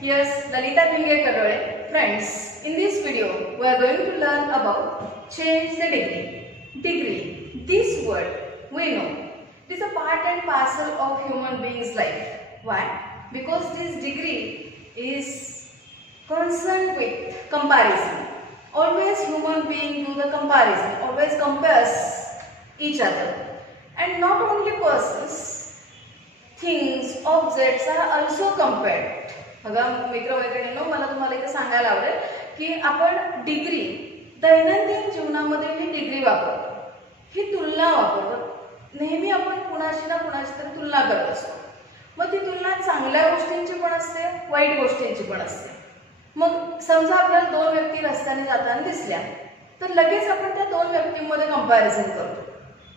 here's Lalita Bhinge Kallole. Friends, in this video, we are going to learn about change the degree. Degree, this word we know, it is a part and parcel of human being's life. Why? Because this degree is concerned with comparison. Always human being do the comparison, always compares each other. And not only persons, things, objects are also compared. बघा मित्र-मैत्रिणींनो, मला तुम्हाला इथे सांगायला आवडेल की आपण degree दैनंदिन जीवनामध्ये ही डिग्री वापरतो, ही तुलना वापरतो. नेहमी आपण कुणाशी ना कुणाची तरी तुलना करत असतो. मग ती तुलना चांगल्या गोष्टींची पण असते, वाईट गोष्टींची पण असते. मग समजा आपल्याला दोन व्यक्ती रस्त्याने जाताना दिसल्या तर लगेच आपण त्या दोन व्यक्तींमध्ये कंपॅरिझन करतो.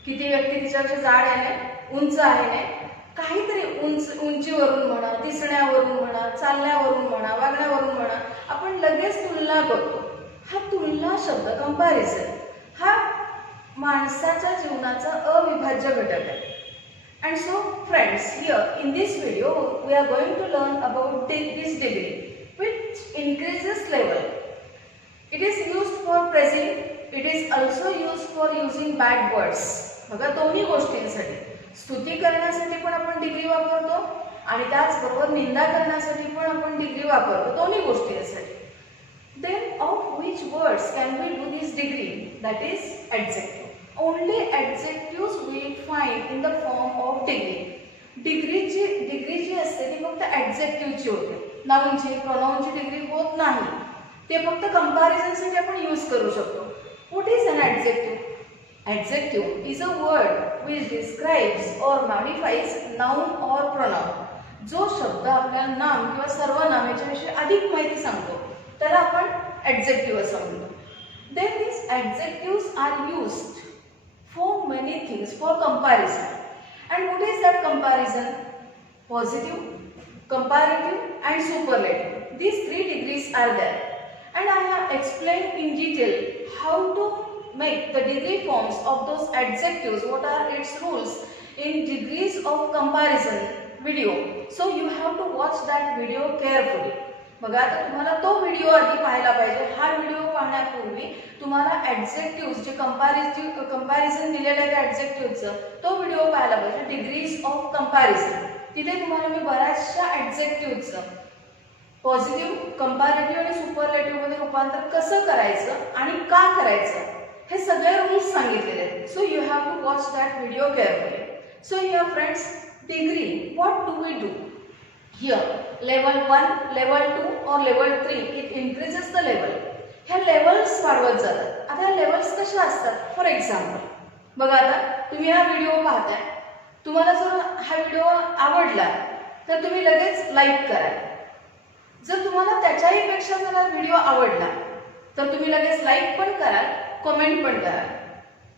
किती व्यक्ती तिच्यापेक्षा जाड आहे, उंच आहे, काहीतरी उंचीवरून म्हणा, दिसण्यावरून म्हणा, चालण्यावरून म्हणा, वागण्यावरून म्हणा, आपण लगेच तुलना करतो. हा तुलना शब्द कंपॅरिझन हा माणसाच्या जीवनाचा अविभाज्य घटक आहे. And so friends, here in this video we are going to learn about this degree which increases level. It is used for praising, it is also used for using bad words. बघा दोन्ही गोष्टींसाठी, स्तुती करण्यासाठी पण आपण degree वापरतो आणि त्याचबरोबर निंदा करण्यासाठी पण आपण डिग्री वापरतो, दोन्ही गोष्टींसाठी. Then of which words can we do this degree? That is adjective. Only adjectives we find in the form of degree. Degree जी असते ती फक्त ॲडजेक्टिव्हची होते, नाउनची प्रोनाउनची डिग्री होत नाही. ते फक्त कंपॅरिझनसाठी आपण यूज करू शकतो. What is an adjective? Adjective is a word which describes or modifies noun or pronoun. जो शब्द आपल्याला नाम किंवा सर्वनाम याच्याविषयी अधिक माहिती सांगतो त्याला आपण adjective असं म्हणतो. Then these adjectives are used for many things, for comparison. And what is that comparison? Positive, comparative and superlative. These three degrees are there. And I have explained in detail how to make the degree forms of those adjectives, what are its rules in degrees of comparison video. So you have to watch that video carefully. बघा आता तुम्हाला तो video आधी पाहायला पाहिजे. हा video पाहण्यापूर्वी तुम्हाला ॲडजेक्टिव्हज जे comparison दिलेलं आहे त्या ॲडजेक्टिव्हचं तो व्हिडिओ पाहायला पाहिजे, डिग्रीज ऑफ कंपॅरिझन. तिथे तुम्हाला मी बऱ्याचशा ॲडजेक्टिव्हचं पॉझिटिव्ह, कंपॅरेटिव्ह आणि सुपरलेटिव्ह मध्ये रूपांतर कसं करायचं आणि का करायचं हे सगळे रूल्स सांगितलेले आहेत. So you have to watch that video carefully. So here friends, degree, what do we do? Here, level 1, level 2 or level 3, it increases the level. ह्या लेवल्स वाढवत जातात. आता ह्या लेवल्स कशा असतात? फॉर एक्झाम्पल, बघा आता तुम्ही हा व्हिडिओ पाहताय, तुम्हाला जर हा व्हिडिओ आवडला तर तुम्ही लगेच लाईक कराल. जर तुम्हाला त्याच्याही पेक्षा जर हा व्हिडिओ आवडला तर तुम्ही लगेच लाईक पण कराल, कमेंट पण कराल.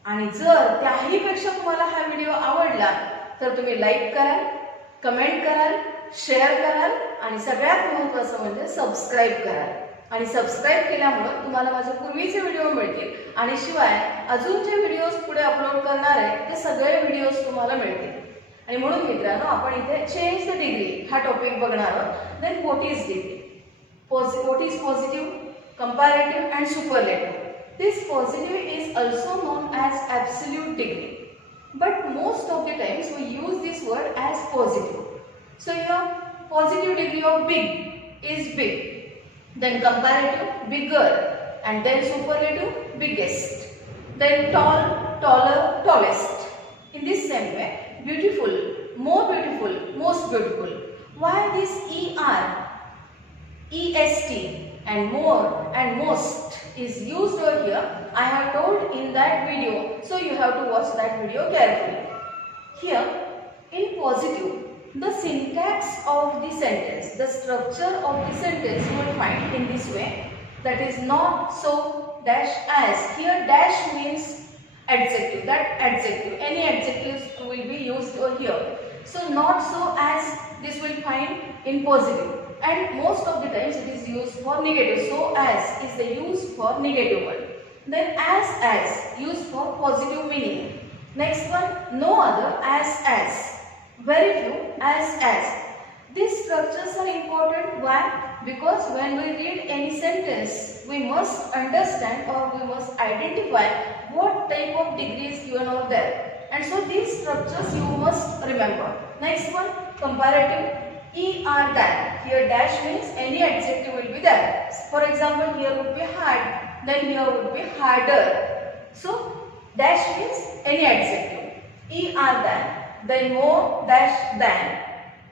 आणि जर त्याही पेक्षा तुम्हाला हा व्हिडिओ आवडला तर तुम्ही लाईक कराल, कमेंट कराल, शेअर कराल आणि सगळ्यात महत्त्वाचं म्हणजे सबस्क्राईब कराल. आणि सबस्क्राईब केल्यामुळे तुम्हाला माझे पूर्वीचे व्हिडिओ मिळतील आणि शिवाय अजून जे व्हिडिओज पुढे अपलोड करणार आहे ते सगळे व्हिडिओज तुम्हाला मिळतील. आणि म्हणून मित्रांनो, आपण इथे चेंज द डिग्री हा टॉपिक बघणार आहोत. Then what is degree? What is positive, comparative and superlative. This positive is also known as absolute degree, but most of the times we use this word as positive. So your positive degree of big is big, then comparative bigger, and then superlative biggest, then tall, taller, tallest. In this same way, beautiful, more beautiful, most beautiful. Why this ER, EST and more and most is used over here? I have told in that video, so you have to watch that video carefully. Here, in positive, the syntax of the sentence, the structure of the sentence you will find in this way. That is not so dash as. Here dash means adjective. That adjective, any adjectives will be used over here. So not so as, this will find in positive. And most of the times it is used for negative. So as is the use for negative word. Then as used for positive meaning. Next one, no other as. Very few as. These structures are important. Why? Because when we read any sentence, we must understand or we must identify what type of degree is given over there. And so these structures you must remember. Next one, comparative. Er than. Here dash means any adjective will be there. For example, here would be hard, then here would be harder. So dash means any adjective. Er than, then more dash than.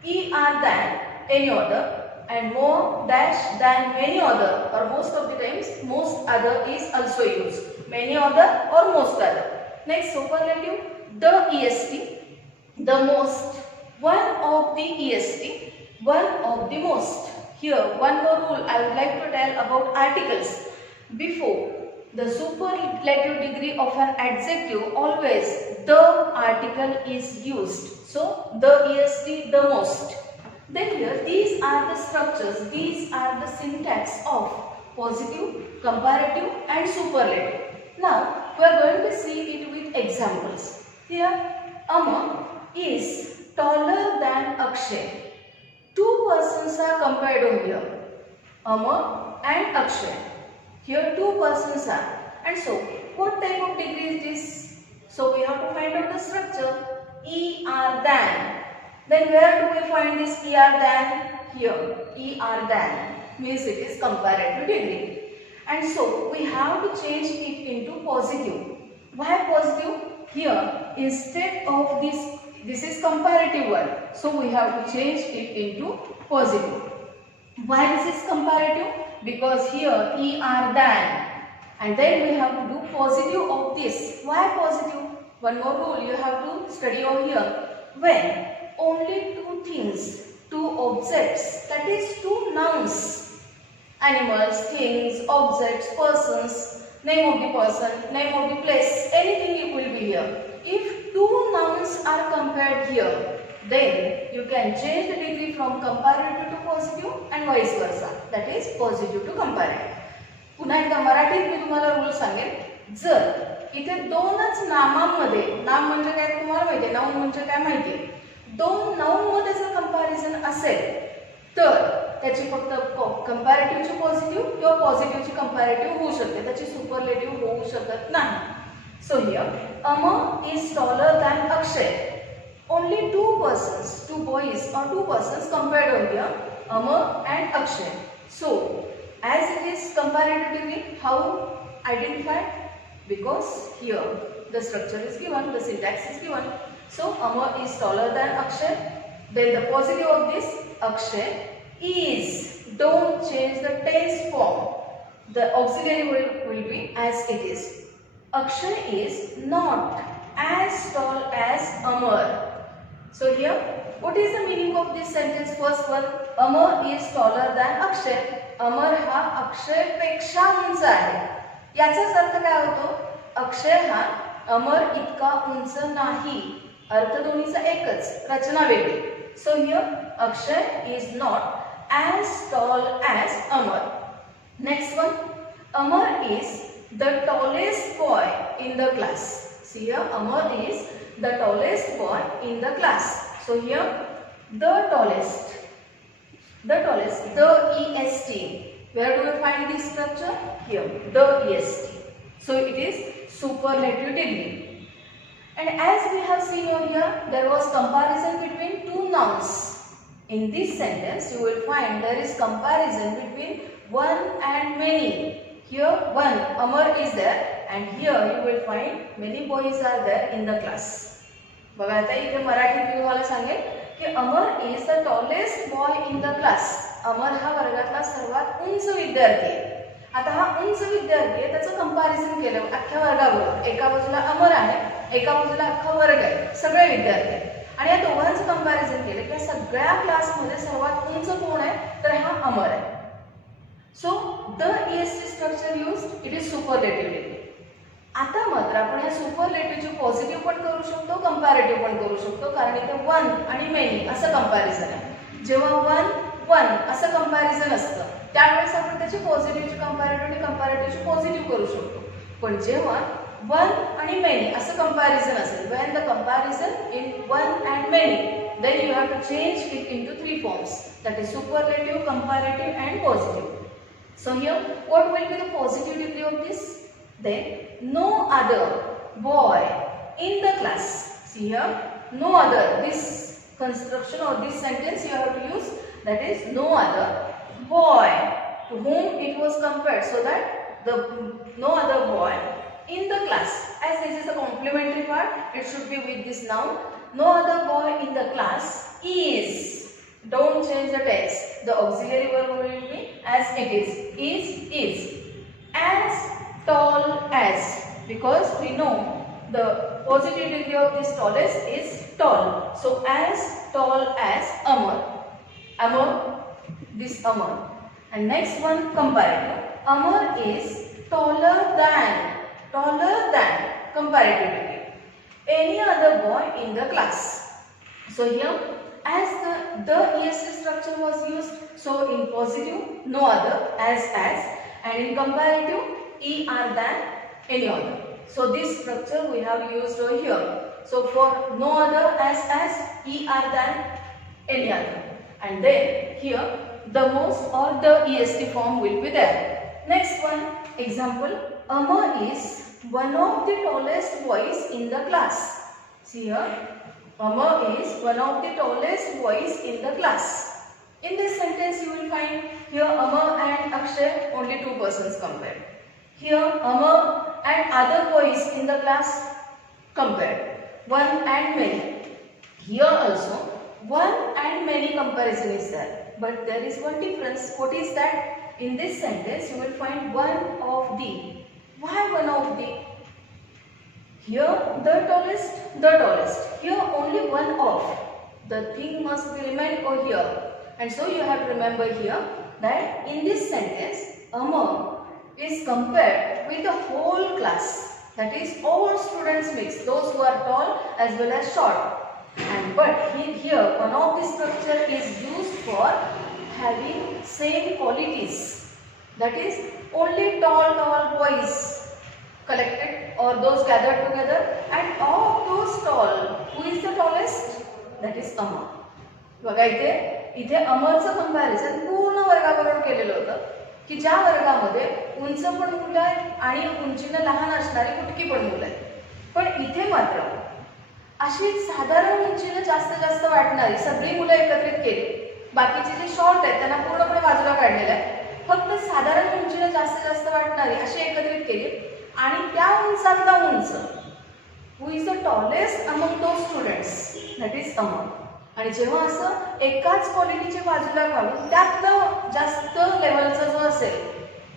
Er than any other, and more dash than many other, or most of the times most other is also used. Many other or most other. Next, superlative. The est, the most. One of the est, one of the most. Here one more rule I would like to tell about articles. Before the superlative degree of an adjective, always the article is used. So the est, the most. Then here these are the structures, these are the syntax of positive, comparative and superlative. Now we are going to see it with examples. Here Amma is taller than Akshay. Two persons are compared over here, Amma and Akshay. Here two persons are. And so what type of degree is this? So we have to find out the structure. Er than. Then where do we find this er than? Here. Er than means it is comparative degree. And so we have to change it into positive. Why positive? Here instead of this is comparative word. So we have to change it into positive. Why this is comparative? Because here er than. And then we have to do positive of this. Why positive? One more rule you have to study over here. When only two things, two objects, that is two nouns, animals, things, objects, persons, name of the person, name of the place, anything it will be here. If two nouns are compared here, then you can change the degree from comparative to positive and vice versa. That is positive to comparative. पुन्हा एकदा मराठीत मी तुम्हाला rule सांगेन. जर इथे दोनच नामांमध्ये, नाम म्हणजे काय तुम्हाला माहिती आहे, नाउन म्हणजे काय माहिती आहे, दोन नाउन मध्ये जर कंपॅरिझन असेल तर त्याची फक्त कंपॅरेटिव्हची पॉझिटिव्ह किंवा पॉझिटिव्हची कंपॅरेटिव्ह होऊ शकते, त्याची सुपरलेटिव्ह होऊ शकत नाही. So here Amma is taller than Akshay. Only two persons, two boys or two persons compared over here, Amma and Akshay. So as it is comparative degree, how identified? Because here the structure is given, the syntax is given. So Amma is taller than Akshay. Then the positive of this, Akshay is. Don't change the tense form. The auxiliary will be as it is. Akshay is not as tall as Amar. So here, what is the meaning of this sentence? First one, Amar is taller than Akshay. Amar हा अक्षय पेक्षा उंच आहे. याचाच अर्थ काय होतो? अक्षय हा अमर इतका उंच नाही. अर्थ दोन्हीचा एकच, रचना वेगळी. So here Akshay is not as tall as Amar. Next one, Amar is the tallest boy in the class. See here, Amar is the tallest boy in the class. So here, the tallest, the est. Where do we find this structure? Here, the est. So it is superlative degree. And as we have seen over here, there was comparison between two nouns. In this sentence, you will find there is comparison between one and many. Here, one, Amar is there, and here you will find many boys are there in the class. बघा आता इथे मराठीत मी तुम्हाला सांगेन की Amar is the tallest boy in the class. Amar हा वर्गातला सर्वात उंच विद्यार्थी आहे. आता हा उंच विद्यार्थी आहे, त्याचं कंपॅरिझन केलं अख्ख्या वर्गाबरोबर. एका बाजूला अमर आहे, एका बाजूला अख्खा वर्ग आहे, सगळे विद्यार्थी आहेत, आणि या दोघांचं कंपॅरिझन केलं की सगळ्या क्लासमध्ये सर्वात उंच कोण आहे, तर हा अमर आहे. So the est structure used, it is superlative degree. आता मात्र आपण या सुपरलेटिव्हची पॉझिटिव्ह पण करू शकतो, कंपॅरेटिव्ह पण करू शकतो, कारण इथे वन आणि मेनी असं कंपॅरिझन आहे. जेव्हा वन असं कंपॅरिझन असतं त्यावेळेस आपण त्याची पॉझिटिव्हची कंपॅरेटिव्ह आणि कंपॅरेटिव्हची पॉझिटिव्ह करू शकतो. पण जेव्हा वन आणि मेनी असं कंपॅरिझन असेल, when the comparison in one and many, then you have to change it into three forms, that is superlative, comparative and positive. So here what will be the positive degree of this? Then no other boy in the class. See here, no other, this construction or this sentence you have to use, that is no other boy to whom it was compared, so that the no other boy in the class, as this is a complementary part, it should be with this noun. No other boy in the class is, don't change the tense, the auxiliary verb will be as it is as tall as, because we know the positive degree of this tallest is tall. So as tall as Amar, this Amar. And next one, comparative. Amar is taller than comparative degree, any other boy in the class. So here, as the EST structure was used, so in positive, no other, as, and in comparative, ER than, any other. So this structure we have used over here. So for no other, as, ER than, any other. And then here, the most or the EST form will be there. Next one, example, Amar is one of the tallest boys in the class. See here, Amar is one of the tallest boys in the class. In this sentence you will find here Amar and Akshay, only two persons compared. Here Amar and other boys in the class compared, one and many. Here also one and many comparison is there, but there is one difference. What is that? In this sentence you will find one of the. Why one of the? Here the tallest. Here only one of. The thing must be remained over here. And so you have to remember here that in this sentence Amar is compared with the whole class. That is all students mixed, those who are tall as well as short. And but here one of the structure is used for having same qualities. That is only tall boys collected or those gathered together, and of those tall, who is the tallest? That is Amar. बघा इथे अमरचं comparison पूर्ण वर्गाबरोबर केलेलं होतं की ज्या वर्गामध्ये उंच पण मुलं आहेत आणि उंचीने लहान असणारी कुटकी पण मुलं आहेत, पण इथे मात्र अशी साधारण उंचीने जास्त वाटणारी सगळी मुलं एकत्रित केली. बाकीचे जे शॉर्ट आहेत त्यांना पूर्णपणे बाजूला काढलेलं आहे, फक्त साधारण उंचीने जास्त वाटणारी अशी एकत्रित केली आणि त्या उंचातला उंच, who is the tallest among those students, that is Amar. आणि जेव्हा असं एकाच क्वालिटीच्या बाजूला काढून त्यातलं जास्त लेवलचा जो असेल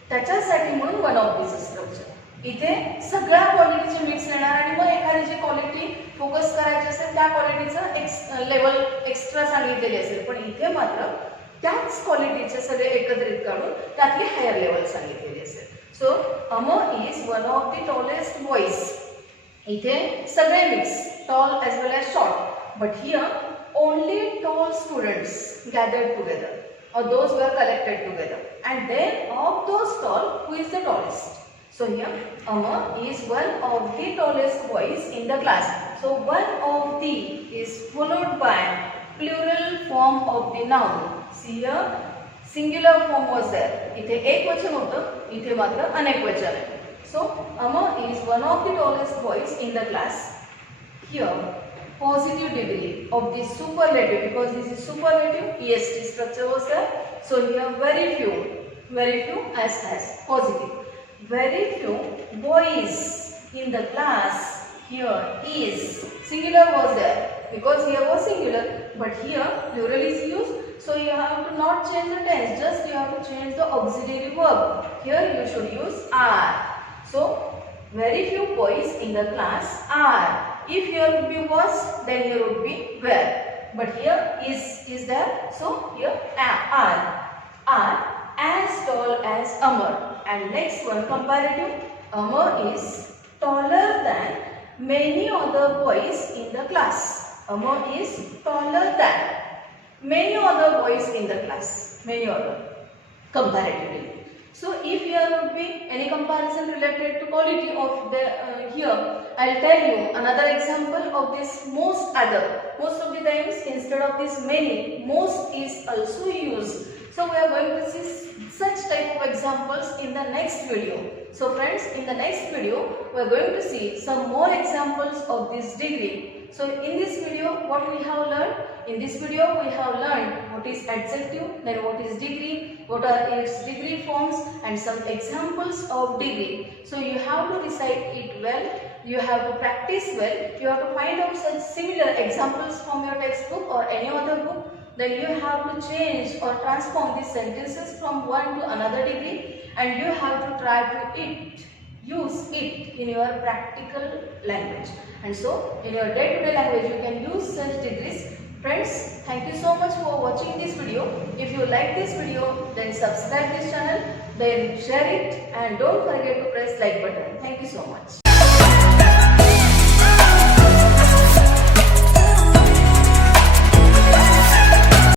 त्याच्यासाठी म्हणून वन ऑफ दिस स्ट्रक्चर. इथे सगळ्या क्वालिटीचे मिक्स येणार आणि मग एखादी जी क्वालिटी फोकस करायची असेल त्या क्वालिटीचं लेवल एक्स्ट्रा सांगितलेली असेल, पण इथे मात्र त्याच क्वालिटीचे सगळे एकत्रित काढून त्यातली हायर लेवल सांगितलेली असेल. So Amar is one of the tallest boys. इथे सगळे mix, tall as well as short, but here only tall students gathered together or those who are collected together, and then of those tall, who is the tallest? So here Amar is one of the tallest boys in the class. So one of the is followed by plural form of the noun. See here singular form was there. इथे एक वचन होतं, इथे मात्र अनेक वचन आहे. So Amar is one of the tallest boys in the class. Here positive degree of the superlative, because this is superlative, EST structure was there. So here very few as positive. Very few boys in the class. Here is singular was there because here was singular, but here plural is used. So you have to not change the tense, just you have to change the auxiliary verb. Here you should use are. So very few boys in the class are. If here would be was, then here would be were. But here is there. So here are as tall as Amar. And next one, comparative. Amar is taller than many other boys in the class. Amar is taller than many other boys in the class. Many other. Comparatively. So if here would be any comparison related to quality of the here, I'll tell you another example of this most other. Most of the times instead of this many, most is also used. So we are going to see such type of examples in the next video. So friends, in the next video, we are going to see some more examples of this degree. So in this video, what we have learned? In this video, we have learned what is adjective, then what is degree, what are its degree forms, and some examples of degree. So you have to recite it well, you have to practice well, you have to find out such similar examples from your textbook or any other book. Then you have to change or transform these sentences from one to another degree, and you have to try to use it in your practical language. And so in your day-to-day language you can use such degrees. Friends, thank you so much for watching this video. If you like this video, then subscribe this channel, then share it, and don't forget to press like button. Thank you so much.